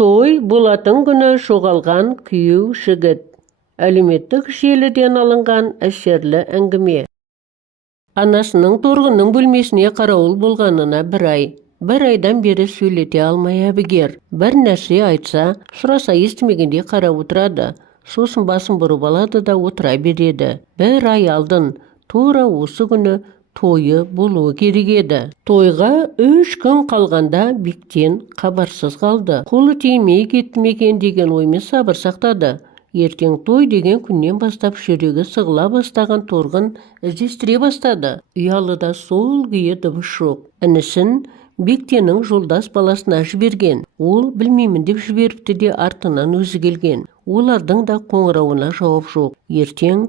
Той болатын күні жоғалған күйеу жігіт. Әлеуметтік желіден алынған әсерлі әңгіме. Анасының торғынның бөлмесіне қарауыл болғанына бір ай. Бір айдан бері сөйлете алмай әбігер. Бір нәрсе айтса, сұраса естімегенде қарап отырады. Сосын басын бұрып алады да отыра береді. Бір ай алдын, тура осы күні тойы болуы керек еді. Тойға 3 күн қалғанда Бектен хабарсыз қалды. Қолы тимей кетті ме екен деген оймен сабыр сақтады. Ертең той деген күннен бастап жүрегі сығыла бастаған торғын іздестіре бастады. Ұялыда сол күйі дыбыс жоқ. Інісін Бектеннің жолдас баласына жіберген. Ол білмеймін деп жіберіпті де артынан өзі келген. Олардың да қоңырауына жауап жоқ. Ертең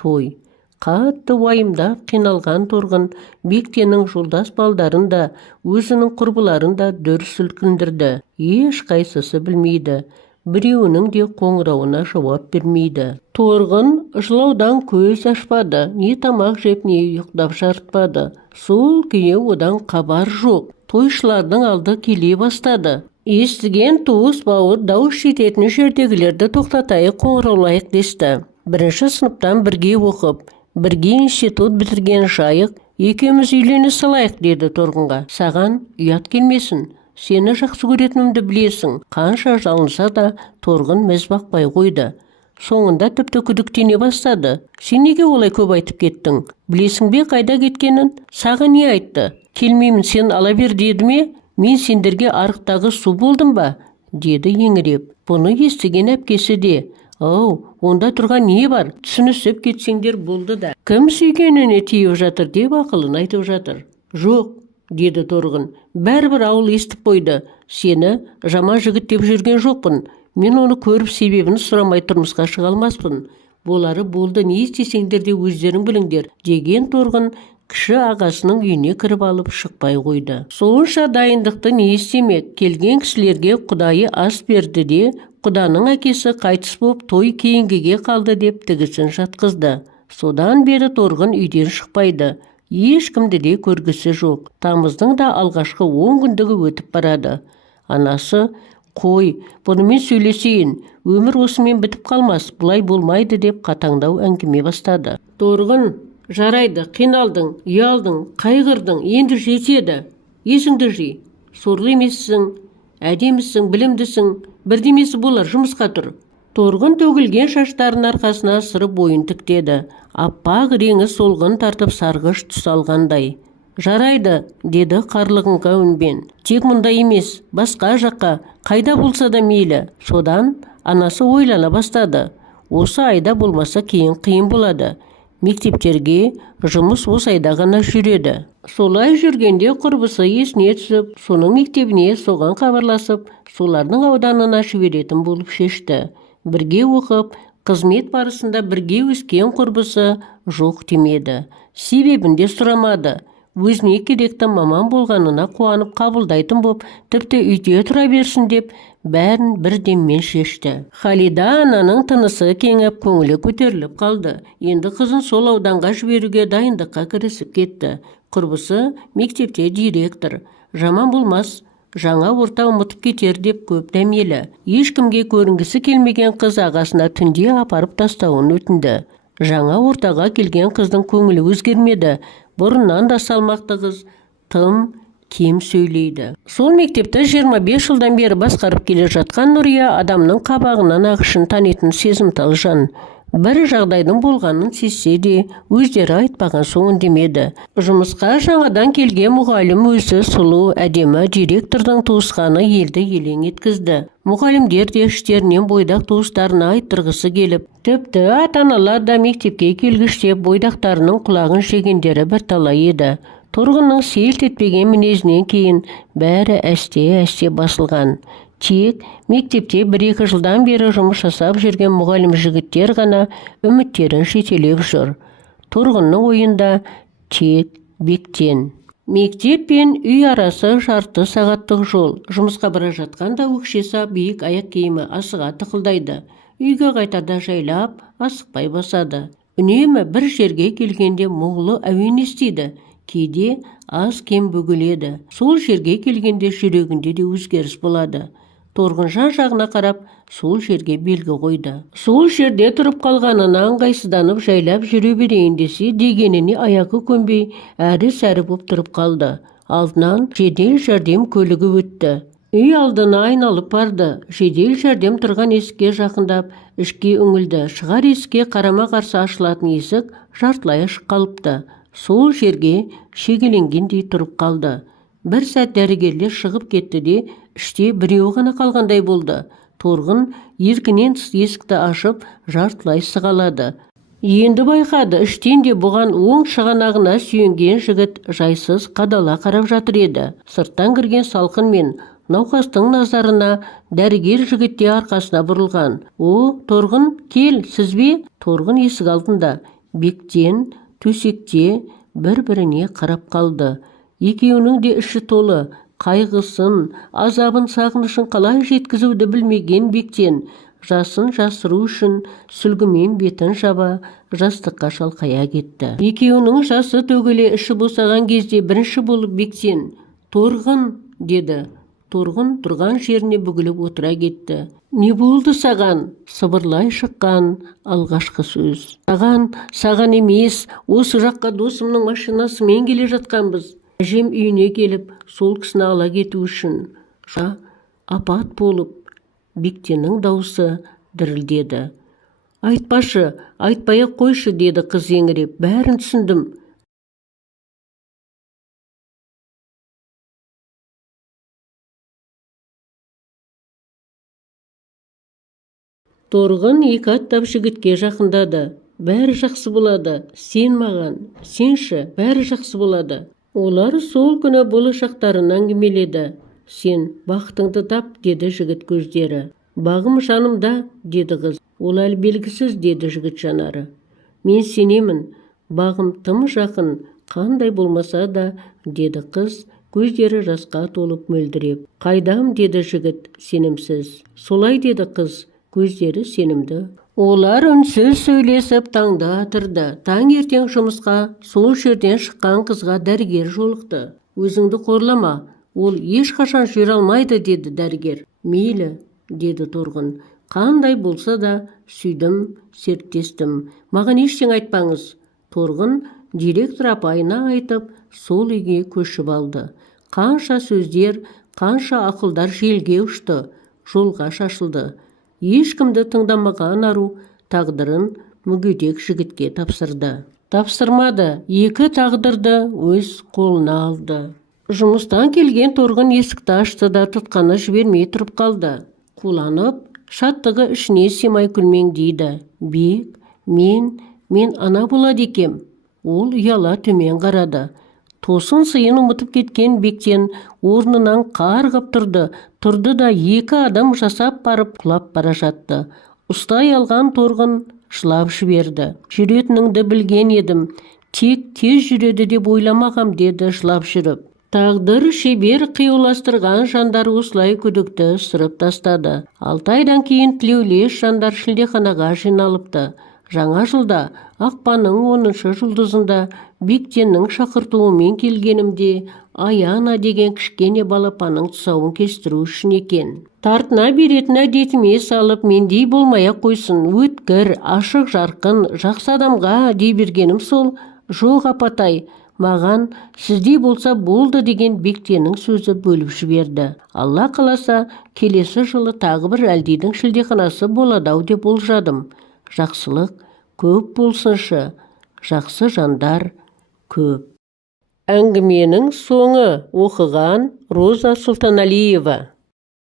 той. Қатты уайымда қиналған торғын Бектеннің жолдас балдарын да, өзінің құрбыларын да дүр сілкіндірді. Еш қайсысы білмейді. Біреуінің де қоңырауына жауап бермейді. Торғын жылаудан көз ашпады, не тамақ жеп, не ұйықтап жарытпады. Сол күйі одан хабар жоқ. Тойшылардың алды келе бастады. Естіген туыс бауыр дауыс жететін жердегілерді тоқтатайық, қоңыраулайық десті. Бірінші сыныптан бірге оқып, бірге институт бітірген жайық, екеуміз үйлене салайық деді торғынға. Саған ұят келмесін. Сені жақсы көретінімді білесің. Қанша жалынса да торғын мәз бақпай қойды. Соңында тіпті күдіктене бастады. Сен неге олай көп айтып кеттің? Білесің бе қайда кеткенін? Саған не айтты? Келмеймін, сен ала бер деді ме? Мен сендерге арықтағы су болдым ба? Деді еңіреп. Бұны естіген әпкесі де. Онда тұрған не бар? Түсінісіп кетсеңдер болды да. Кім сүйгеніне тиіп жатыр деп ақылын айтып жатыр. Жоқ, деді торғын. Бәрібір ауыл естіп қойды. Сені жаман жігіт деп жүрген жоқпын. Мен оны көріп себебін сұрамай тұрмысқа шыға алмаспын. Болары болды, не істесеңдер де өздерің біліңдер, деген торғын кіші ағасының үйіне кіріп алып шықпай қойды. Сонша дайындықты не істемек? Келген кісілерге құдайы ас берді де, құданың әкесі қайтыс болып той кейінгіге қалды деп тігісін жатқызды. Содан бері торғын үйден шықпайды. Ешкімді де көргісі жоқ. Тамыздың да алғашқы 10 күндігі өтіп барады. Анасы, қой, бұнымен сөйлесейін, өмір осымен бітіп қалмас, бұлай болмайды деп қатаңдау әңгіме бастады. Торғын, жарайды, қиналдың, ұялдың, қайғырдың, енді жетеді. Есіңді жи, сорлы емессің, әдемісің, білімдісің, бірдемесі болар, жұмысқа тұр. Торғын төгілген шаштарын арқасына асырып бойын тіктеді. Аппақ реңі солғын тартып сарғыш түс алғандай. Жарайды, деді қарлығыңға үнбен. Тек мұнда емес, басқа жаққа, қайда болса да мейлі. Содан анасы ойлана бастады. Осы айда болмаса кейін қиын болады. Мектептерге жұмыс осы айда ғана жүреді. Солай жүргенде құрбысы есіне түсіп, соның мектебіне соған хабарласып, солардың ауданына жіберетін болып шешті. Бірге оқып, қызмет барысында бірге өскен құрбысы жоқ демеді. Себебін де сұрамады. Өзіне керекті маман болғанына қуанып қабылдайтын боп, тіпті үйде тұра берсін деп, бәрін бір деммен шешті. Халида ананың тынысы кеңіп, көңілі көтеріліп қалды. Енді қызын сол ауданға жіберуге дайындыққа кірісіп кетті. Құрбысы мектепте директор. Жаман болмас, жаңа орта ұмытып кетер деп көп дәмелі. Ешкімге көрінгісі келмеген қыз ағасына түнде апарып тастауын өтінді. Жаңа ортаға келген қыздың көңілі өзгермеді. Бұрыннан да салмақты қыз, тым кем сөйлейді. Сол мектепті 25 жылдан бері басқарып келе жатқан Нұрия адамның қабағынан ағышын танитын сезімтал жан. Бір жағдайдың болғанын сезсе де, өздері айтпаған соң үндемеді. Жұмысқа жаңадан келген мұғалім өзі сұлу, әдемі директордың туысқаны елді елең еткізді. Мұғалімдер де іштерінен бойдақ туыстарына айттырғысы келіп, тіпті ата-аналар да мектепке келгіштеп бойдақтарының құлағын жегендері бірталай еді. Торғынның селт етпеген мінезінен кейін бәрі әсте басылған. Тек мектепте 1-2 жылдан бері жұмыс жасап жүрген мұғалім жігіттер ғана үміттерін жетелеп жүр. Торғынның ойында тек Бектен. Мектеп пен үй арасы жарты сағаттық жол. Жұмысқа бара жатқанда өкшесі биік аяқ киімі асыға тықылдайды. Үйге қайтарда жайлап, асықпай басады. Үнемі бір жерге келгенде мұңлы әуен естиді. Кейде аз кем бөгеледі. Сол жерге келгенде жүрегінде де өзгеріс болады. Торғын жан-жағына қарап, сол жерге белгі қойды. Сол жерде тұрып қалғанына ыңғайсызданып жайлап жүре берейін десе, дегеніне аяғы көнбей, әрі-сәрі боп тұрып қалды. Алдынан жедел жәрдем көлігі өтті. Үй алдына айналып барды. Жедел жәрдем тұрған есікке жақындап, ішке үңілді. Шығар есікке қарама-қарсы ашылатын есік жартылай ашық қалыпты. Сол жерге шегеленгендей тұрып қалды. Бір сәт дәрігерлер шығып кетті де, іште біреу ғана қалғандай болды. Торғын еркінен тыс есікті ашып, жартылай сығалады. Енді байқады, іштен де бұған оң шығанағына сүйенген жігіт жайсыз қадала қарап жатыр еді. Сырттан кірген салқын мен науқастың назарына дәрігер жігітте арқасына бұрылған. «О, Торғын, кел, сіз бе?» Торғын есік алдында, бектен төсекте бір-біріне қарап қалды. Екеуінің де іші толы, қайғысын, азабын, сағынышын қалай жеткізуді білмеген бектен жасын жасыру үшін сүлгімен бетін жаба, жастыққа шалқая кетті. Екеуінің жасы төгіле іші босаған кезде бірінші болып бектен «Торғын» деді. Торғын тұрған жеріне бүгіліп отыра кетті. «Не болды саған?» сыбырлай шыққан алғашқы сөз. Саған емес, осы жаққа досымның машинасымен келе жатқанбыз. Әжем үйіне келіп, сол кісіні ала кету үшін. Апат болып. Бектеннің дауысы дірілдеді. «Айтпашы, айтпай-ақ қойшы», деді қыз еңіреп. «Бәрін түсіндім». Торғын екі аттап жігітке жақындады. «Бәрі жақсы болады. Сен маған, сенші, бәрі жақсы болады». Олар сол күні болашақтарын әңгімеледі. «Сен бақытыңды тап», деді жігіт көздері. «Бағым жанымда», деді қыз. «Ол әлі белгісіз», деді жігіт жанары. «Мен сенемін, бағым тым жақын, қандай болмаса да», деді қыз, көздері жасқа толып мөлдіреп. «Қайдам», деді жігіт, сенімсіз. «Солай», деді қыз, көздері сенімді. Олар үнсіз сөйлесіп таңды атырды. Таң ертең жұмысқа сол жерден шыққан қызға дәрігер жолықты. «Өзіңді қорлама, ол ешқашан жүре алмайды», деді дәрігер. «Мейлі», деді Торғын. «Қандай болса да сүйдім, серттестім. Маған ештеңе айтпаңыз». Торғын директор апайына айтып, сол үйге көшіп алды. Қанша сөздер, қанша ақылдар желге ұшты, жолға шашылды. Ешкімді тыңдамаған ару тағдырын мүгедек жігітке тапсырды. Тапсырмады, екі тағдырды өз қолына алды. Жұмыстан келген Торғын есікті ашты да тұтқаны жібермей тұрып қалды. Қуланып, шаттығы ішіне симай күлмеңдейді. «Бек, мен ана болады екем». Ол ұяла төмен қарады. Тосын сыйын ұмытып кеткен бектен орнынан қарғып тұрды да екі адам жасап барып құлап бара жатты. Ұстай алған Торғын жылап жіберді. «Жүретініңді білген едім, тек тез жүреді деп ойламағам», деді жылап жүріп. Тағдыр шебер қиюластырған жандар осылай күдікті ысырып тастады. 6 айдан кейін тілеулес жандар шілдеханаға жиналыпты. Жаңа жылда ақпанның 10 жұлдызында Бектеннің шақыртуымен келгенімде Аяна деген кішкене балапанның тұсауын кестіру үшін екен. Тартына беретін әдетіме салып, мендей болмай-ақ қойсын, өткір, ашық жарқын, жақсы адамға дей бергенім сол. «Жоқ, апатай, маған сіздей болса болды», деген Бектеннің сөзі бөліп жіберді. «Алла қаласа, келесі жылы тағы бір әлдейдің шілдеханасы болады-ау деп болжадым. Жақсылық көп болсыншы, жақсы жандар көп». Әңгіменің соңы. Оқыған Роза Сұлтаналиева.